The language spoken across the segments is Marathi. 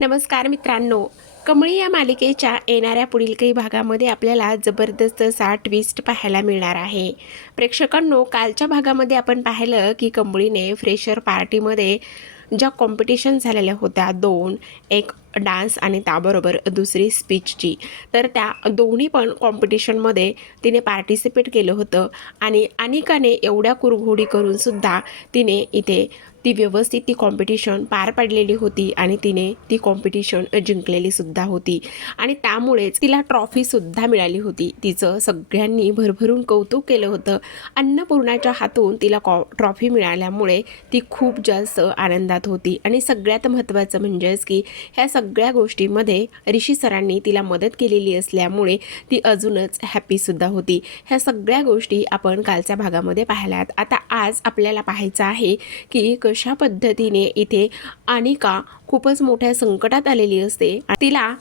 नमस्कार मित्रांनो. कमळी या मालिकेच्या येणाऱ्या पुढील काही भागामध्ये आपल्याला जबरदस्त असा ट्विस्ट पाहायला मिळणार आहे. प्रेक्षकांनो कालच्या भागामध्ये आपण पाहिलं की कमळीने फ्रेशर पार्टीमध्ये ज्या कॉम्पिटिशन झालेल्या होत्या दोन एक डान्स आणि त्याबरोबर दुसरी स्पीचची तर त्या दोन्ही पण कॉम्पिटिशनमध्ये तिने पार्टिसिपेट केलं होतं आणि अनिकाने एवढ्या कुरघोडी करूनसुद्धा तिने इथे ती व्यवस्थित ती कॉम्पिटिशन पार पाडलेली होती आणि तिने ती कॉम्पिटिशन जिंकलेली सुद्धा होती. आणि त्यामुळेच तिला ट्रॉफीसुद्धा मिळाली होती. तिचं सगळ्यांनी भरभरून कौतुक केलं होतं. अन्नपूर्णाच्या हातून तिला कॉ ट्रॉफी मिळाल्यामुळे ती खूप जास्त आनंदात होती. आणि सगळ्यात महत्त्वाचं म्हणजेच की ह्या सगळ्या गोष्टीमध्ये ऋषी सरांनी तिला मदत केलेली असल्यामुळे ती अजूनच हॅपीसुद्धा होती. ह्या सगळ्या गोष्टी आपण कालच्या भागामध्ये पाहिल्यात. आता आज आपल्याला पाहायचं आहे की कशा पद्धतीने इथे अनिका खूपच मोठ्या संकटात आलेली असते तिला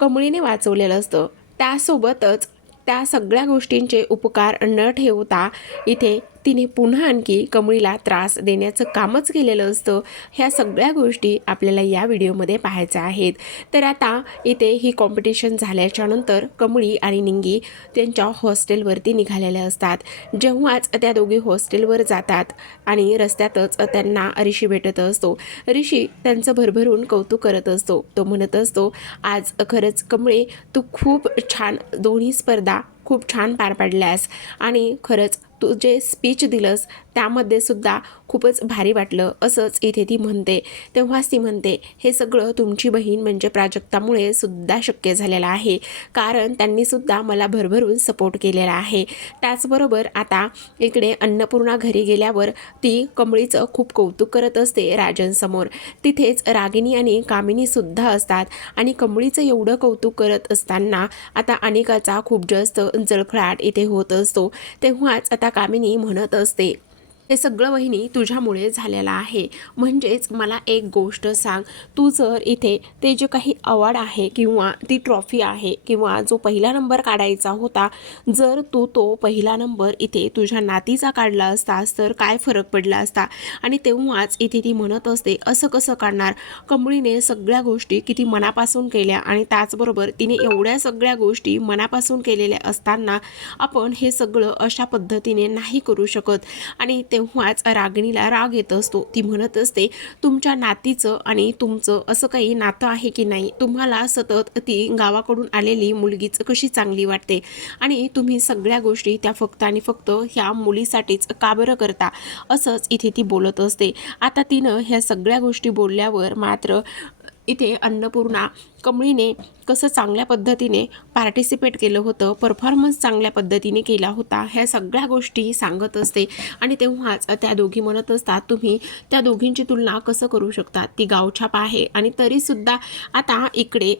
कमळीने वाचवलेलं असतं. त्यासोबतच त्या सगळ्या गोष्टींचे उपकार न ठेवता इथे तिने पुन्हा आणखी कमळीला त्रास देण्याचं कामच केलेलं असतं. ह्या सगळ्या गोष्टी आपल्याला या व्हिडिओमध्ये पाहायच्या आहेत. तर आता इथे ही कॉम्पिटिशन झाल्याच्यानंतर कमळी आणि निंगी त्यांच्या हॉस्टेलवरती निघालेल्या असतात. जेव्हाच त्या दोघी हॉस्टेलवर जातात आणि रस्त्यातच त्यांना ऋषी भेटत असतो. ऋषी त्यांचं भरभरून कौतुक करत असतो. तो म्हणत असतो आज खरंच कमळे तू खूप छान दोन्ही स्पर्धा खूप छान पार पाडल्यास आणि खरंच तू जे स्पीच दिलंस त्यामध्ये सुद्धा खूपच भारी वाटलं. असंच इथे ती म्हणते. तेव्हाच ती म्हणते हे सगळं तुमची बहीण म्हणजे प्राजक्तामुळे सुद्धा शक्य झालेलं आहे. कारण त्यांनी सुद्धा मला भरभरून सपोर्ट केलेला आहे. त्याचबरोबर आता इकडे अन्नपूर्णा घरी गेल्यावर ती कमळीचं खूप कौतुक करत असते राजनसमोर. तिथेच रागिनी आणि कामिनी सुद्धा असतात. आणि कमळीचं एवढं कौतुक करत असताना आता अनेकाचा खूप जास्त जळफळाट इथे होत असतो. तेव्हाच आता कामिनी म्हणत असते हे सगळं वहिनी तुझ्यामुळे झालेलं आहे. म्हणजेच मला एक गोष्ट सांग. तू जर इथे ते जे काही अवॉर्ड आहे किंवा ती ट्रॉफी आहे किंवा जो पहिला नंबर काढायचा होता जर तू तो पहिला नंबर इथे तुझ्या नातीचा काढला असतास तर काय फरक पडला असता? आणि तेव्हाच इथे ती म्हणत असते असं कसं काढणार? कमळीने सगळ्या गोष्टी किती मनापासून केल्या आणि त्याचबरोबर तिने एवढ्या सगळ्या गोष्टी मनापासून केलेल्या असताना आपण हे सगळं अशा पद्धतीने नाही करू शकत. आणि तेव्हाच रागिणीला राग येत असतो. ती म्हणत असते तुमच्या नातीचं आणि तुमचं असं काही नातं आहे की नाही? तुम्हाला सतत ती गावाकडून आलेली मुलगीच कशी चांगली वाटते? आणि तुम्ही सगळ्या गोष्टी त्या फक्त आणि फक्त ह्या मुलीसाठीच का बरं करता? असंच इथे ती बोलत असते. आता तिनं ह्या सगळ्या गोष्टी बोलल्यावर मात्र इथे अन्नपूर्णा कमळीने कसं चांगल्या पद्धतीने पार्टिसिपेट केलं होतं परफॉर्मन्स चांगल्या पद्धतीने केला होता ह्या सगळ्या गोष्टी सांगत असते. आणि तेव्हाच त्या दोघी म्हणत असतात तुम्ही त्या दोघींची तुलना कसं करू शकता? ती गावछाप आहे. आणि तरीसुद्धा आता इकडे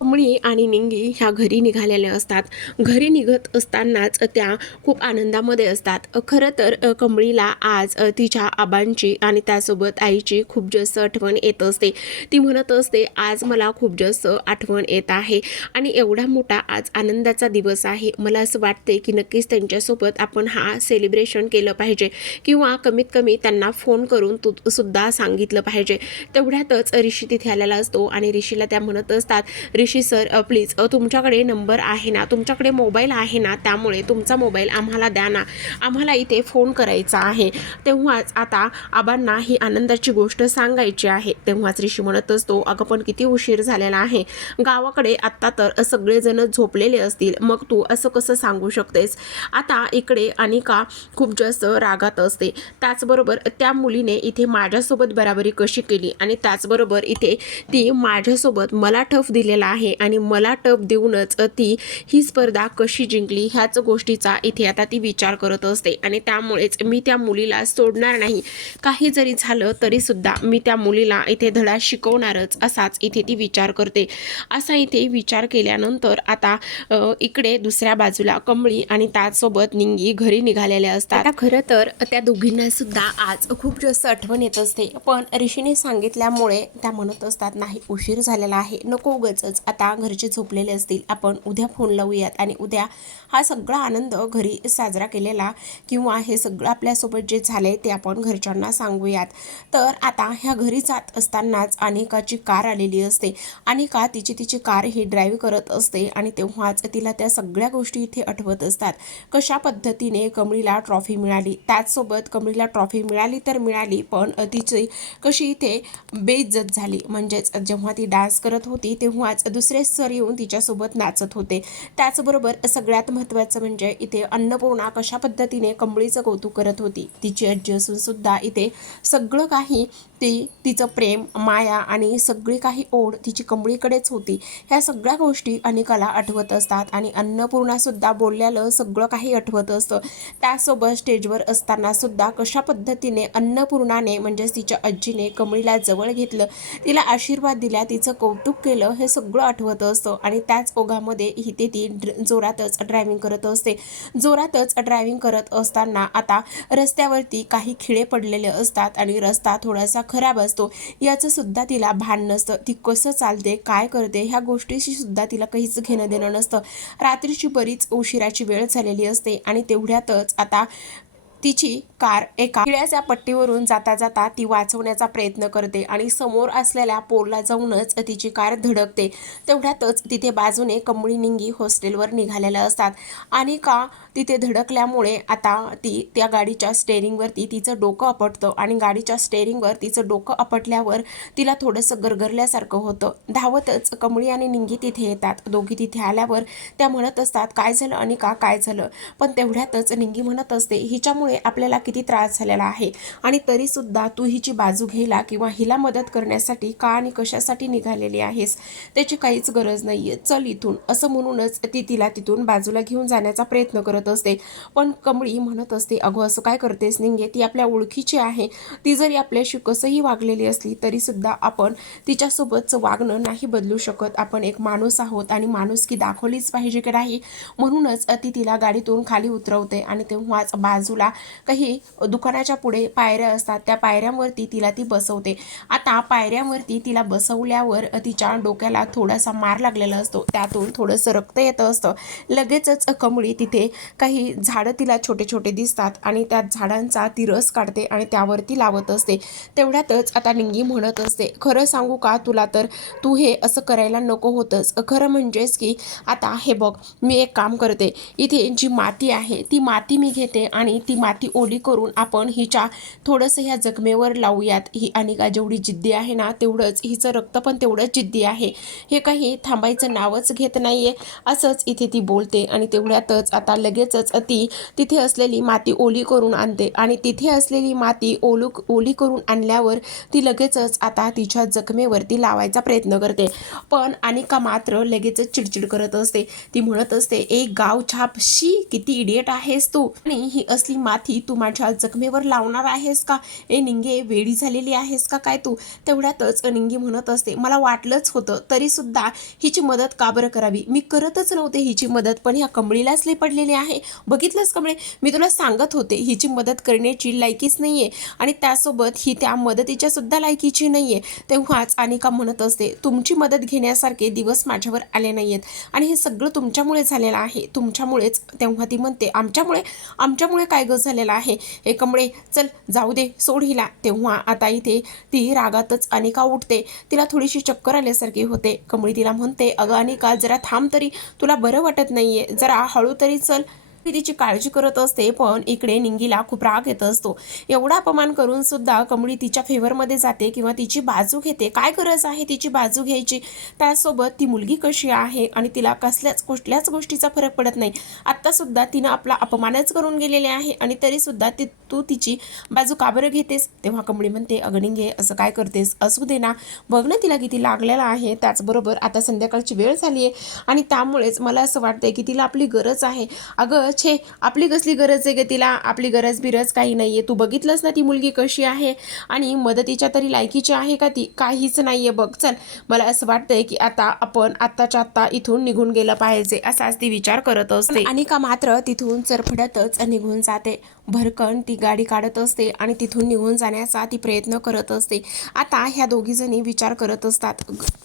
कमळी आणि निंगी ह्या घरी निघालेल्या असतात. घरी निघत असतानाच त्या खूप आनंदामध्ये असतात. खरं तर कमळीला आज तिच्या आबांची आणि त्यासोबत आईची खूप जास्त आठवण येत असते. ती म्हणत असते आज मला खूप जास्त आठवण येत आहे आणि एवढा मोठा आज आनंदाचा दिवस आहे. मला असं वाटते की नक्कीच त्यांच्यासोबत आपण हा सेलिब्रेशन केलं पाहिजे किंवा कमीत कमी त्यांना फोन करून तू सुद्धा सांगितलं पाहिजे. तेवढ्यातच ऋषी तिथे आलेला असतो आणि ऋषीला त्या म्हणत असतात ऋषी सर प्लीज तुमच्याकडे नंबर आहे ना तुमच्याकडे मोबाईल आहे ना त्यामुळे तुमचा मोबाईल आम्हाला द्या ना. आम्हाला इथे फोन करायचा आहे. तेव्हाच आता आबांना ही आनंदाची गोष्ट सांगायची आहे. तेव्हाच ऋषी म्हणत असतो अगं पण किती उशीर झालेला आहे. गावाकडे आत्ता तर सगळेजण झोपलेले असतील. मग तू असं कसं सांगू शकतेस? आता इकडे अनिका खूप जास्त रागात असते. त्याचबरोबर त्या मुलीने इथे माझ्यासोबत बराबरी कशी केली? आणि त्याचबरोबर इथे ती माझ्यासोबत मला टफ दिलेला आहे आणि मला टप देऊनच ती ही स्पर्धा कशी जिंकली ह्याच गोष्टीचा इथे आता ती विचार करत असते. आणि त्यामुळेच मी त्या मुलीला सोडणार नाही. काही जरी झालं तरीसुद्धा मी त्या मुलीला इथे धडा शिकवणारच असाच इथे ती विचार करते. असा इथे विचार केल्यानंतर आता इकडे दुसऱ्या बाजूला कमळी आणि त्याचसोबत निंगी घरी निघालेल्या असतात. आता खरं तर त्या दोघींना सुद्धा आज खूप जास्त आठवण येत असते. पण ऋषीने सांगितल्यामुळे त्या म्हणत असतात नाही उशीर झालेला आहे. नको उगच आता घरचे झोपलेले असतील. आपण उद्या फोन लावूयात आणि उद्या हा सगळा आनंद घरी साजरा केलेला किंवा हे सगळं आपल्यासोबत जे झाले ते आपण घरच्यांना सांगूयात. तर आता ह्या घरी जात असतानाच अनेकाची कार आलेली असते. अनेका तिची तिची कार ही ड्राईव्ह करत असते आणि तेव्हाच तिला त्या सगळ्या गोष्टी इथे आठवत असतात. कशा पद्धतीने कमळीला ट्रॉफी मिळाली? त्याचसोबत कमळीला ट्रॉफी मिळाली तर मिळाली पण तिची कशी इथे बेइज्जत झाली. म्हणजेच जेव्हा ती डान्स करत होती तेव्हाच दुसरे सर येऊन तिच्यासोबत नाचत होते. त्याचबरोबर सगळ्यात महत्त्वाचं म्हणजे इथे अन्नपूर्णा कशा पद्धतीने कंबळीचं कौतुक करत होती तिची आजी असून सुद्धा इथे सगळं काही ती तिचं प्रेम माया आणि सगळी काही ओढ तिची कंबळीकडेच होती. ह्या सगळ्या गोष्टी अनिकाला आठवत असतात आणि अन्नपूर्णासुद्धा बोललेलं बोलल्यालं सगळं काही आठवत असतं. त्यासोबत स्टेजवर असतानासुद्धा कशा पद्धतीने अन्नपूर्णाने म्हणजेच तिच्या आजीने कमळीला जवळ घेतलं तिला आशीर्वाद दिला तिचं कौतुक केलं हे सगळं आठवत असतं आणि त्याच ओघामध्ये इथे ती ड्र- जोरातच ड्रायव्हिंग करत असते. जोरातच ड्रायव्हिंग करत असताना आता रस्त्यावरती काही खिळे पडलेले असतात आणि रस्ता थोडासा खराब असतो. याचं सुद्धा तिला भान नसतं. ती कसं चालते काय करते ह्या गोष्टीशी सुद्धा तिला काहीच घेणं देणं नसतं. रात्रीची बरीच उशिराची वेळ झालेली असते आणि तेवढ्यातच आता तिची कार एका किड्याच्या पट्टीवरून जाता जाता ती वाचवण्याचा प्रयत्न करते आणि समोर असलेल्या पोलला जाऊनच तिची कार धडकते. तेवढ्यातच तिथे बाजूने कमळी निंगी हॉस्टेलवर निघालेल्या असतात आणि का तिथे धडकल्यामुळे आता ती त्या गाडीच्या स्टेअरिंगवरती तिचं डोकं आपटतं आणि गाडीच्या स्टेअरिंगवर तिचं डोकं आपटल्यावर तिला थोडंसं गरगरल्यासारखं होतं. धावतच कमळी आणि निंगी तिथे येतात. दोघी तिथे आल्यावर त्या म्हणत असतात काय झालं आणि का काय झालं? पण तेवढ्यातच निंगी म्हणत असते हिच्यामुळे आपल्याला किती त्रास झालेला आहे. आणि तरीसुद्धा तू हिची बाजू घ्यायला किंवा हिला मदत करण्यासाठी का आणि कशासाठी निघालेली आहेस त्याची काहीच गरज नाही आहे चल इथून. असं म्हणूनच ती तिला तिथून बाजूला घेऊन जाण्याचा प्रयत्न करत असते. पण कमळी म्हणत असते अगं असं काय करतेस निंगे? ती आपल्या ओळखीची आहे. ती जरी आपल्याशी कसंही वागलेली असली तरीसुद्धा आपण तिच्यासोबतचं वागणं नाही बदलू शकत. आपण एक माणूस आहोत आणि माणुसकी दाखवलीच पाहिजे की नाही? म्हणूनच ती तिला गाडीतून खाली उतरवते आणि तेव्हाच बाजूला काही दुकानाच्या पुढे पायऱ्या असतात. त्या पायऱ्यांवरती तिला ती बसवते. आता पायऱ्यांवरती तिला बसवल्यावर तिच्या डोक्याला थोडासा मार लागलेला असतो. त्यातून थोडंसं रक्त येतं असतं. लगेचच कमळी तिथे काही झाडं तिला छोटे छोटे दिसतात आणि त्या झाडांचा ती रस काढते आणि त्यावरती लावत असते. तेवढ्यातच आता निंगी म्हणत असते खरं सांगू का तुला तर? तू हे असं करायला नको होतंच खरं म्हणजेच की आता हे बघ मी एक काम करते. इथे जी माती आहे ती माती मी घेते आणि ती माती ओली करून आपण हिच्या थोडंसं ह्या जखमेवर लावूयात. ही अनिका जेवढी जिद्दी आहे ना तेवढंच हिचं रक्त पण तेवढंच जिद्दी आहे. हे काही थांबायचं नावच घेत नाहीये असंच इथे ती बोलते आणि तेवढ्यातच आता लगेचच ती तिथे असलेली माती ओली करून आणते आणि तिथे असलेली माती ओलू ओली करून आणल्यावर ती लगेचच आता तिच्या जखमेवरती लावायचा प्रयत्न करते. पण अनिका मात्र लगेचच चिडचिड करत असते. ती म्हणत असते एक गाव छाप शी किती इडियट आहेस तू. आणि ही असली माती तू माझ्या जखमेवर लावणार आहेस का? ए निंगे वेडी झालेली आहेस का? काय तू? तेवढ्यातच निंगी म्हणत असते. मला वाटलंच होतं तरी सुद्धा हिची मदत का बरं करावी? मी करतच नव्हते हिची मदत पण ह्या कमळीलाच लई पडलेली आहे. बघितलंस कमळे? मी तुला सांगत होते हिची मदत करण्याची लायकीच नाही आहे आणि त्यासोबत ही त्या मदतीच्या सुद्धा लायकीची आहे तेव्हाच अनिका म्हणत असते तुमची मदत घेण्यासारखे दिवस माझ्यावर आले नाही आहेत आणि हे सगळं तुमच्यामुळे झालेलं आहे. तुमच्यामुळेच तेव्हा ती म्हणते आमच्यामुळे? आमच्यामुळे काय ग झालेला आहे. हे कमळे चल जाऊ दे सोड हिला. तेव्हा आता इथे ती रागातच अनिका उठते. तिला थोडीशी चक्कर आल्यासारखी होते. कमळी तिला म्हणते अगं अनिका जरा थांब तरी. तुला बरं वाटत नाहीये. जरा हळू तरी चल. तिची काळजी करत असते पण इकडे निंगीला खूप राग येत असतो. एवढा अपमान करून सुद्धा कमळी तिच्या फेवरमध्ये जाते किंवा तिची बाजू घेते. काय गरज आहे तिची बाजू घ्यायची? त्यासोबत ती मुलगी कशी आहे आणि तिला कसल्याच कुठल्याच गोष्टीचा फरक पडत नाही. आत्तासुद्धा तिनं आपला अपमानच करून गेलेले आहे आणि तरीसुद्धा ती तू तिची बाजू का बरं घेतेस? तेव्हा कमळी म्हणते अगणिंगे असं काय करतेस? असू दे ना. बघ ना तिला किती लागलेला आहे. त्याचबरोबर आता संध्याकाळची वेळ झाली आहे आणि त्यामुळेच मला असं वाटतंय की तिला आपली गरज आहे. अगं छे आपली कसली गरज आहे ग तिला? आपली गरज बिरज काही नाही आहे तू बघितलंस ना ती मुलगी कशी आहे? आणि मदतीच्या तरी लायकीची आहे का ती? काहीच नाही आहे बघ. चल मला असं वाटतंय की आता आपण आत्ताच्या आत्ता इथून निघून गेलं पाहिजे. असाच ती विचार करत असते. आणि का मात्र तिथून चरफडतच निघून जाते. भरकन ती गाडी काढत असते आणि तिथून निघून जाण्याचा ती प्रयत्न करत असते. आता ह्या दोघीजणी विचार करत असतात.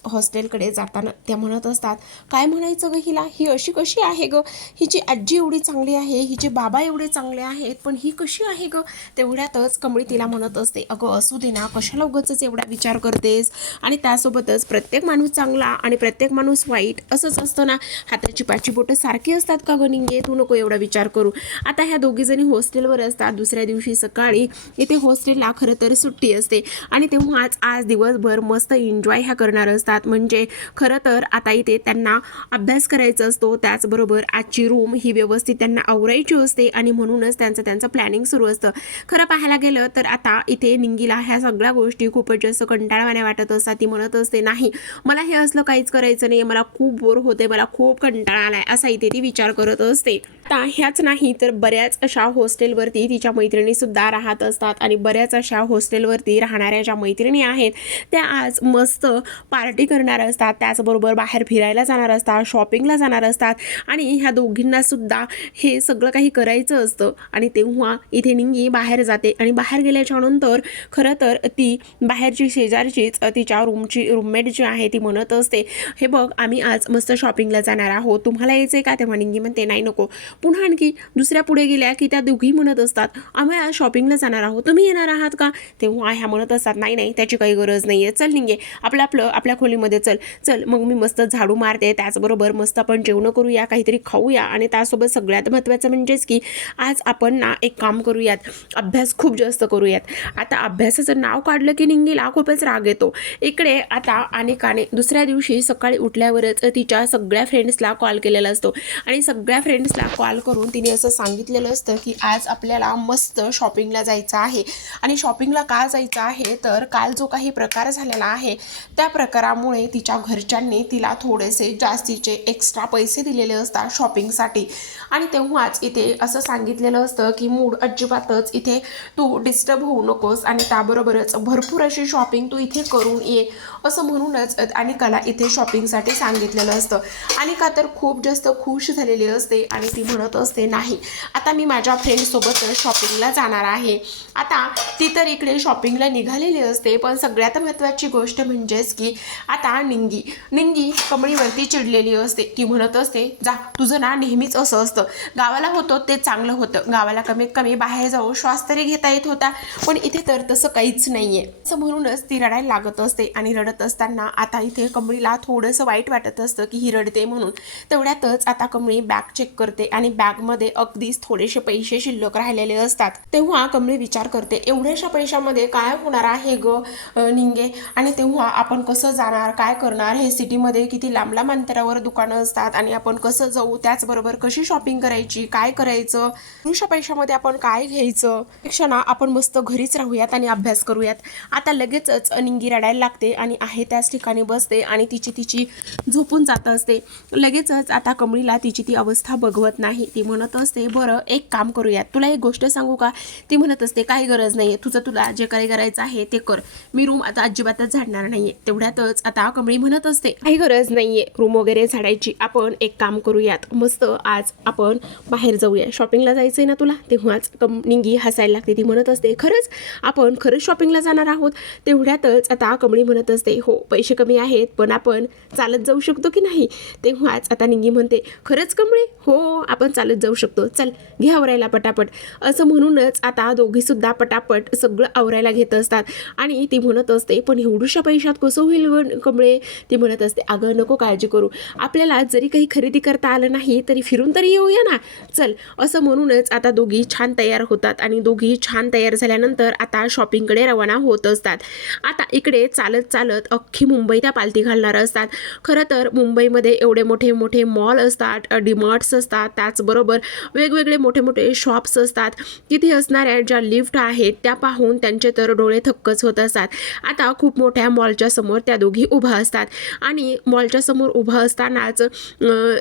हॉस्टेलकडे जाताना त्या म्हणत असतात काय म्हणायचं ग हिला? ही अशी कशी आहे ग? हिची आजी एवढी चांगली चांगली आहे हिचे बाबा एवढे चांगले आहेत पण ही कशी आहे ग? तेवढ्यातच कमळी तिला म्हणत असते अगं असू दे ना कशाला उगाचच एवढा विचार करतेस? आणि त्यासोबतच प्रत्येक माणूस चांगला आणि प्रत्येक माणूस वाईट असंच असतं ना? हाताची पाची बोटं सारखी असतात का ग तू नको एवढा विचार करू. आता ह्या दोघीजणी हॉस्टेलवर असतात दुसऱ्या दिवशी सकाळी इथे हॉस्टेलला खरं तर सुट्टी असते. आणि तेव्हाच आज दिवसभर मस्त एन्जॉय ह्या करणार असतात. म्हणजे खरं तर आता इथे त्यांना अभ्यास करायचा असतो त्याचबरोबर आजची रूम ही व्यवस्थित त्यांना आवरायची असते आणि म्हणूनच त्यांचं त्यांचं प्लॅनिंग सुरू असतं. खरं पाहायला गेलं तर आता इथे निंगीला ह्या सगळ्या गोष्टी खूपच जास्त कंटाळवाण्या वाटत असतात. ती म्हणत असते नाही मला हे असलं काहीच करायचं नाही मला खूप बोर होते मला खूप कंटाळा आलाय. असा इथे ती विचार करत असते. आता ह्याच नाही तर बऱ्याच अशा हॉस्टेलवरती तिच्या मैत्रिणी सुद्धा राहत असतात आणि बऱ्याच अशा हॉस्टेलवरती राहणाऱ्या ज्या मैत्रिणी आहेत त्या आज मस्त पार्टी करणार असतात. त्याचबरोबर बाहेर फिरायला जाणार असतात शॉपिंगला जाणार असतात आणि ह्या दोघींना सुद्धा हे सगळं काही करायचं असतं आणि तेव्हा इथे निंगी बाहेर जाते आणि बाहेर गेल्याच्यानंतर खरं तर ती बाहेरची शेजारचीच तिच्या रूमची रूममेट जी आहे ती म्हणत असते हे बघ आम्ही आज मस्त शॉपिंगला जाणार आहोत. तुम्हाला यायचं आहे का? तेव्हा निंगी म्हणते नाही नको. पुन्हा आणखी दुसऱ्या पुढे गेल्या की त्या दोघी म्हणत असतात आम्ही आज शॉपिंगला जाणार आहोत. तुम्ही येणार आहात का? तेव्हा ह्या म्हणत असतात नाही नाही त्याची काही गरज नाही आहे चल निंगे आपलं आपलं आपल्या खोलीमध्ये चल. चल मग मी मस्त झाडू मारते. त्याचबरोबर मस्त आपण जेवणं करूया काहीतरी खाऊया आणि त्यासोबत सगळ्यात महत्त्वाचं म्हणजेच की आज आपण ना एक काम करूयात. अभ्यास खूप जास्त करूयात. आता अभ्यासाचं नाव काढलं की निंगीला खूपच राग येतो. इकडे आता अनेकाने दुसऱ्या दिवशी सकाळी उठल्यावरच तिच्या सगळ्या फ्रेंड्सला कॉल केलेला असतो. आणि सगळ्या फ्रेंड्सला कॉल करून तिने असं सांगितलेलं असतं की आज आपल्याला मस्त शॉपिंगला जायचं आहे. आणि शॉपिंगला का जायचं आहे? तर काल जो काही प्रकार झालेला आहे त्या प्रकारामुळे तिच्या घरच्यांनी तिला थोडेसे जास्तीचे एक्स्ट्रा पैसे दिलेले असतात शॉपिंगसाठी आणि तेव्हाच इथे असं सांगितलेलं असतं की मूड अजिबातच इथे तू डिस्टर्ब होऊ नकोस आणि त्याबरोबरच भरपूर अशी शॉपिंग तू इथे करून ये असं म्हणूनच अनिकाला इथे शॉपिंगसाठी सांगितलेलं असतं. अनिका तर खूप जास्त खुश झालेली असते आणि ती म्हणत असते नाही आता मी माझ्या फ्रेंडसोबत शॉपिंगला जाणार आहे. आता ती तर इकडे शॉपिंगला निघालेली असते पण सगळ्यात महत्त्वाची गोष्ट म्हणजेच की आता निंगी निंगी कमळीवरती चिडलेली असते. ती म्हणत असते जा तुझं ना नेहमीच असं असतं. गावाला होतो ते चांगलं होतं. गावाला कमीत कमी बाहेर जाऊन श्वास तरी घेता येत होता पण इथे तर तसं काहीच नाही आहे असं म्हणूनच ती रडायला लागत असते आणि रडत असताना आता इथे कमळीला थोडंसं वाईट वाटत असतं की ही रडते म्हणून. तेवढ्यातच आता कमळी बॅग चेक करते आणि बॅगमध्ये अगदीच थोडेसे पैसे शिल्लक राहिलेले असतात. तेव्हा कमळी विचार करते एवढ्याशा पैशामध्ये काय होणार आहे ग निंगे? आणि तेव्हा आपण कसं जाणार काय करणार? हे सिटीमध्ये किती लांब लांब अंतरावर दुकानं असतात आणि आपण कसं जाऊ? त्याचबरोबर कशी शॉपिंग करायची काय करायचं थोड्याशा पैशामध्ये आपण काय घ्यायचं पेक्षा ना आपण मस्त घरीच राहूयात आणि अभ्यास करूयात. आता लगेचच निंगी रडायला लागते आणि आहे त्याच ठिकाणी बसते आणि तिची तिची झोपून जात असते. लगेचच आता कमळीला तिची ती अवस्था बघवत नाही. ती म्हणत असते बरं एक काम करूयात. तुला एक गोष्ट सांगू का? ती म्हणत असते काही गरज नाही तुझं तुला जे काही करायचं आहे ते कर. मी रूम आता अजिबातच झाडणार नाहीये. तेवढ्यातच आता कमळी म्हणत असते काही गरज नाहीये. रूम वगैरे झाडायची. आपण एक काम करूयात. मस्त आज आपण आपण बाहेर जाऊया. शॉपिंगला जायचं आहे ना तुला? तेव्हाच कम निंगी हसायला लागते. ती म्हणत असते खरंच आपण खरंच शॉपिंगला जाणार आहोत? तेवढ्यातच आता कमळी म्हणत असते हो पैसे कमी आहेत पण आपण चालत जाऊ शकतो की नाही? तेव्हाच आता निंगी म्हणते खरंच कमळे? हो आपण चालत जाऊ शकतो. चल घे आवरायला पटापट. असं म्हणूनच आता दोघीसुद्धा पटापट सगळं आवरायला घेत असतात. आणि ती म्हणत असते पण एवढ्याशा पैशात कसं होईल ग कमळे? ती म्हणत असते अगं नको काळजी करू. आपल्याला जरी काही खरेदी करता आलं नाही तरी फिरून तरी येऊ येऊया ना. चल असं म्हणूनच आता दोघी छान तयार होतात आणि दोघी छान तयार झाल्यानंतर आता शॉपिंगकडे रवाना होत असतात. आता इकडे चालत चालत अख्खी मुंबई त्या पालथी घालणार असतात. खरं तर मुंबईमध्ये एवढे मोठे मोठे मॉल असतात डिमार्ट्स असतात त्याचबरोबर वेगवेगळे मोठे मोठे शॉप्स असतात. तिथे असणाऱ्या ज्या लिफ्ट आहेत त्या पाहून त्यांचे तर डोळे थक्कच होत असतात. आता खूप मोठ्या मॉलच्या समोर त्या दोघी उभा असतात. आणि मॉलच्या समोर उभा असतानाच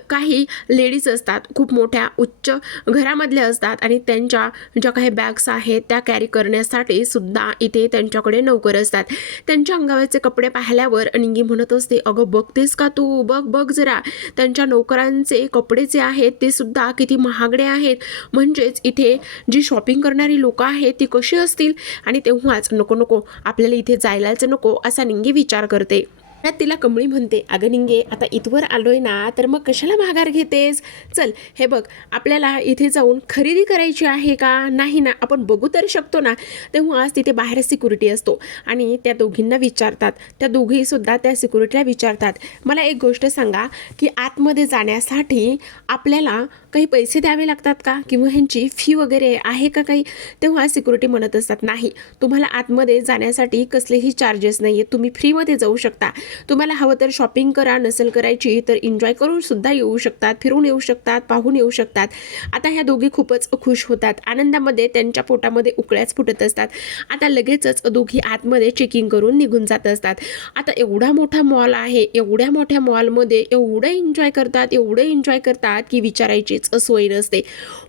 काही लेडीज असतात खूप मोठ्या उच्च घरामधल्या असतात आणि त्यांच्या ज्या काही बॅग्स आहेत त्या कॅरी करण्यासाठी सुद्धा इथे त्यांच्याकडे नोकर असतात. त्यांच्या अंगावरचे कपडे पाहिल्यावर निंगी म्हणत असते अगं बघतेस का तू? बघ बघ जरा. त्यांच्या नोकरांचे कपडे जे आहेत ते सुद्धा किती महागडे आहेत. म्हणजेच इथे जी शॉपिंग करणारी लोकं आहेत ती कशी असतील? आणि तेव्हाच नको नको. आपल्याला इथे जायलाच नको असा निंगी विचार करते. तिला कमळी म्हणते अगं निंगे आता इथवर आलोय ना तर मग कशाला माघार घेतेस? चल हे बघ आपल्याला इथे जाऊन खरेदी करायची आहे का? नाही ना आपण बघू तर शकतो ना. तेव्हाच तिथे बाहेर सिक्युरिटी असतो आणि त्या दोघींना विचारतात. त्या दोघीसुद्धा त्या सिक्युरिटीला विचारतात. मला एक गोष्ट सांगा की आतमध्ये जाण्यासाठी आपल्याला काही पैसे द्यावे लागतात का? किंवा ह्यांची फी वगैरे आहे का काही? तेव्हा सिक्युरिटी म्हणत असतात नाही तुम्हाला आतमध्ये जाण्यासाठी कसलेही चार्जेस नाही आहेत तुम्ही फ्रीमध्ये जाऊ शकता. तुम्हाला हवं तर शॉपिंग करा नसेल करायची तर एन्जॉय करून सुद्धा येऊ शकतात फिरून येऊ शकतात पाहून येऊ शकतात. आता ह्या दोघी खूपच खुश होतात. आनंदामध्ये त्यांच्या पोटामध्ये उकळ्याच फुटत असतात. आता लगेचच दोघी आतमध्ये चेकिंग करून निघून जात असतात. आता एवढा मोठा मॉल आहे एवढ्या मोठ्या मॉलमध्ये एवढं एन्जॉय करतात एवढं एन्जॉय करतात की विचारायचीच सोय नसते.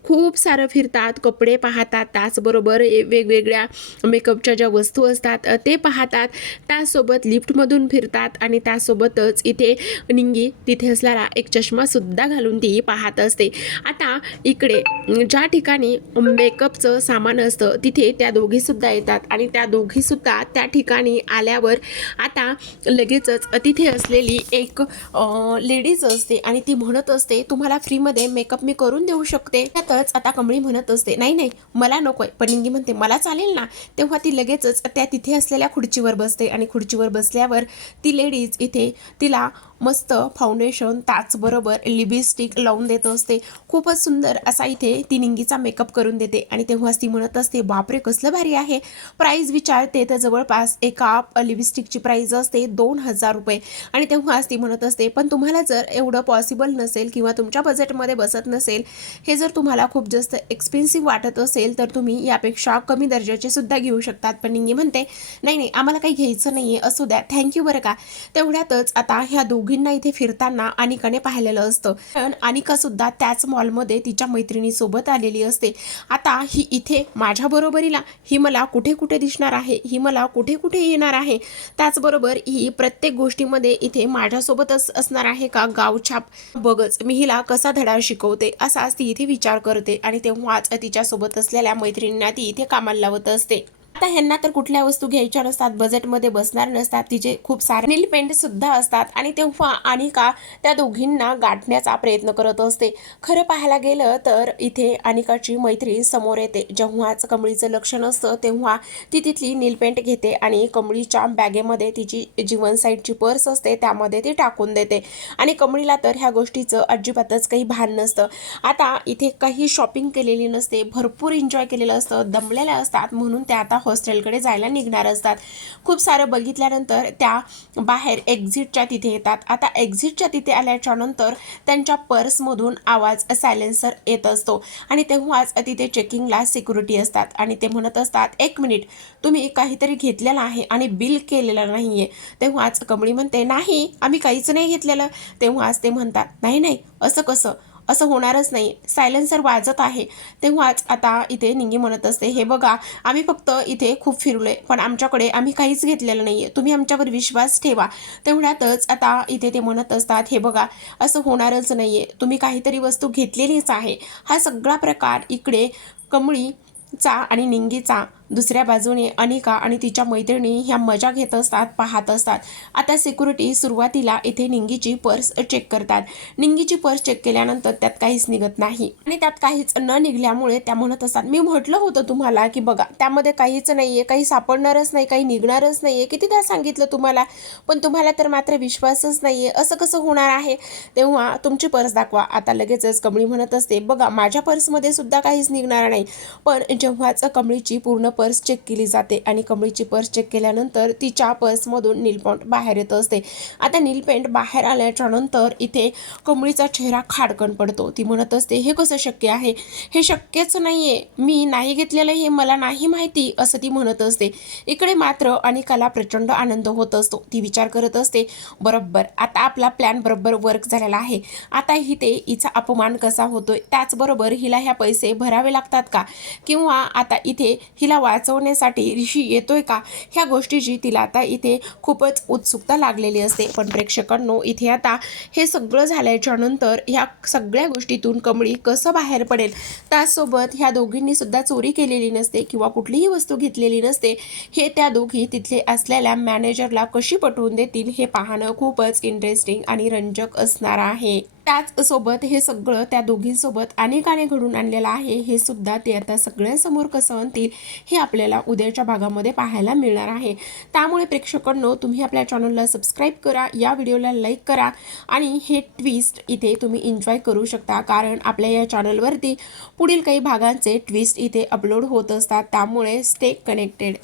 खूप सारं फिरतात कपडे पाहतात त्याचबरोबर वेगवेगळ्या मेकअपच्या ज्या वस्तू असतात ते पाहतात. त्यासोबत लिफ्टमधून फिरतात आणि त्यासोबतच इथे निंगी तिथे असलेला एक चष्मासुद्धा घालून ती पाहत असते. आता इकडे ज्या ठिकाणी मेकअपचं सामान असतं तिथे त्या दोघीसुद्धा येतात आणि त्या दोघीसुद्धा त्या ठिकाणी आल्यावर आता लगेचच तिथे असलेली एक लेडीज असते आणि ती म्हणत असते तुम्हाला फ्रीमध्ये मेकअप मी करून देऊ शकते. त्यातच आता कमळी म्हणत असते नाही नाही मला नकोय. पण निंगी म्हणते मला चालेल ना. तेव्हा ती लगेचच त्या तिथे असलेल्या खुर्चीवर बसते आणि खुर्चीवर बसल्यावर ती लेडीज इथे तिला मस्त फाउंडेशन त्याचबरोबर लिपस्टिक लावून देत असते. खूपच सुंदर असा इथे ती निंगीचा मेकअप करून देते. आणि तेव्हाच ती म्हणत असते बापरे कसलं भारी आहे. प्राईज विचारते तर जवळपास एका लिपस्टिकची प्राईज असते दोन हजार रुपये. आणि तेव्हाच ती म्हणत असते पण तुम्हाला जर एवढं पॉसिबल नसेल किंवा तुमच्या बजेटमध्ये बसत नसेल हे जर तुम्हाला खूप जास्त एक्सपेन्सिव्ह वाटत असेल तर तुम्ही यापेक्षा कमी दर्जाचे सुद्धा घेऊ शकतात. पण निंगी म्हणते नाही नाही आम्हाला काही घ्यायचं नाही आहे असू द्या. थँक्यू बरं का. तेवढ्यातच आता ह्या दोघींना इथे फिरताना अनिकाने पाहिलेलं असतं. पण अनिका सुद्धा त्याच मॉलमध्ये तिच्या मैत्रिणीसोबत आलेली असते. आता ही इथे माझ्या बरोबरीला ही मला कुठे कुठे दिसणार आहे ही मला कुठे कुठे येणार आहे? त्याचबरोबर ही प्रत्येक गोष्टीमध्ये इथे माझ्यासोबतच असणार आहे का? गावछाप बघच मी हिला कसा धडा शिकवते असाच ती इथे विचार करते आणि तेव्हाच तिच्यासोबत असलेल्या मैत्रिणींना ती इथे कामाला लावत असते. आता ह्यांना तर कुठल्या वस्तू घ्यायच्या नसतात बजेटमध्ये बसणार नसतात तिचे खूप सारे नील पेंट सुद्धा असतात आणि तेव्हा अनिका त्या दोघींना गाठण्याचा प्रयत्न करत असते. खरं पाहायला गेलं तर इथे अनिकाची मैत्री समोर येते. जेव्हाच कमळीचं लक्ष नसतं तेव्हा ती तिथली नील पेंट घेते आणि कमळीच्या बॅगेमध्ये तिची जीवन साईडची पर्स असते त्यामध्ये ती टाकून देते. आणि कमळीला तर ह्या गोष्टीचं अजिबातच काही भान नसतं. आता इथे काही शॉपिंग केलेली नसते भरपूर एन्जॉय केलेलं असतं दमलेल्या असतात म्हणून त्या आता हॉस्टेलकडे जायला निघणार असतात. खूप सारं बघितल्यानंतर त्या बाहेर एक्झिटच्या तिथे येतात. आता एक्झिटच्या तिथे आल्याच्यानंतर त्यांच्या पर्समधून आवाज सायलेन्सर येत असतो. आणि तेव्हाच तिथे चेकिंगला सिक्युरिटी असतात. आणि ते म्हणत असतात एक मिनिट तुम्ही काहीतरी घेतलेलं आहे आणि बिल केलेलं नाही आहे तेव्हाच कमळी म्हणते नाही आम्ही काहीच नाही घेतलेलं. तेव्हाच ते म्हणतात नाही नाही असं कसं? असं होणारच नाही. सायलेन्सर वाजत आहे. तेव्हाच आता इथे निंगी म्हणत असते हे बघा आम्ही फक्त इथे खूप फिरलोय पण आमच्याकडे आम्ही काहीच घेतलेलं नाही आहे तुम्ही आमच्यावर विश्वास ठेवा. तेवढ्यातच आता इथे ते म्हणत असतात हे बघा असं होणारच नाही आहे तुम्ही काहीतरी वस्तू घेतलेलीच आहे. हा सगळा प्रकार इकडे कमळी चा आणि निंगीचा. दुसऱ्या बाजूने अनिका आणि तिच्या मैत्रिणी ह्या मजा घेत असतात पाहत असतात. आता सिक्युरिटी सुरुवातीला इथे निंगीची पर्स चेक करतात. निंगीची पर्स चेक केल्यानंतर त्यात काहीच निघत नाही. आणि त्यात काहीच न निघल्यामुळे त्या म्हणत असतात मी म्हटलं होतं तुम्हाला की बघा त्यामध्ये काहीच नाहीये काही सापडणारच नाही काही निघणारच नाहीये. कितीदा सांगितलं तुम्हाला? पण तुम्हाला तर मात्र विश्वासच नाहीये. असं कसं होणार आहे? तेव्हा तुमची पर्स दाखवा. आता लगेचच कमळी म्हणत असते बघा माझ्या पर्समध्ये सुद्धा काहीच निघणार नाही. पण जेव्हाच कमळीची पूर्ण पर्स चेक केली जाते आणि कमळीची पर्स चेक केल्यानंतर तिच्या पर्समधून नीलपॉन्ट बाहेर येत असते. आता नीलपेंट बाहेर आल्याच्यानंतर इथे कमळीचा चेहरा खाडकन पडतो. ती म्हणत असते हे कसं शक्य आहे? हे शक्यच नाही आहे मी नाही घेतलेलं हे मला नाही माहिती असं ती म्हणत असते. इकडे मात्र अनिकाला प्रचंड आनंद होत असतो. ती विचार करत असते बरोबर आता आपला प्लॅन बरोबर वर्क झालेला आहे. आता हिते हिचा अपमान कसा होतोय? त्याचबरोबर हिला ह्या पैसे भरावे लागतात का? किंवा आता इथे हिला वाचवण्यासाठी ऋषी येतोय का? ह्या गोष्टीची तिला आता इथे खूपच उत्सुकता लागलेली असते. पण प्रेक्षकांनो इथे आता हे सगळं झाल्याच्यानंतर ह्या सगळ्या गोष्टीतून कमळी कसं बाहेर पडेल? त्याचसोबत ह्या दोघींनी सुद्धा चोरी केलेली नसते किंवा कुठलीही वस्तू घेतलेली नसते. हे त्या दोघी तिथले असलेल्या मॅनेजरला कशी पटवून देतील हे पाहणं खूपच इंटरेस्टिंग आणि रंजक असणार आहे. त्याचसोबत हे सगळं त्या दोघींसोबत अनेकाने घडून आणलेलं आहे. हे सुद्धा ते आता सगळ्यांसमोर कसं आणतील हे आपल्याला उद्याच्या भागामध्ये पाहायला मिळणार आहे. त्यामुळे प्रेक्षकांनो तुम्ही आपल्या चॅनलला सबस्क्राईब करा या व्हिडिओला लाईक करा आणि हे ट्विस्ट इथे तुम्ही एन्जॉय करू शकता. कारण आपल्या या चॅनलवरती पुढील काही भागांचे ट्विस्ट इथे अपलोड होत असतात. त्यामुळे स्टे कनेक्टेड